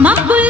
మబ్బుల